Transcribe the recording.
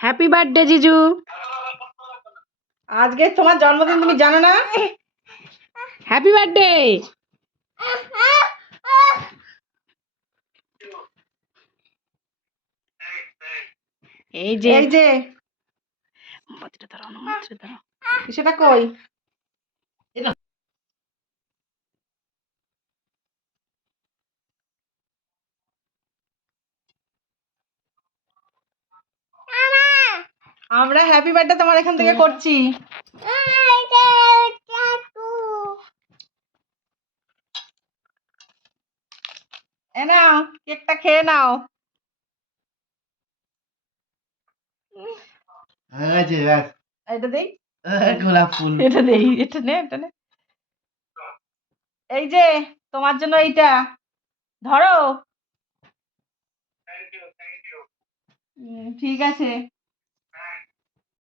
Happy birthday জিজু আজকে তোমার জন্মদিন তুমি জানো না? হ্যাপি বার্থডে এই যে এই যে। মোমবাতিটা ধরো মোমবাতিটা ধরো সেটা কই? আমরা হ্যাপি বার্থডে তোমার এখান থেকে করছি। এ নাও কেকটা খেয়ে নাও। এটা দেই? গোলাপ ফুল। এটা দেই এটা নে এটা নে। এই যে তোমার জন্য এইটা। ধরো। ঠিক আছে।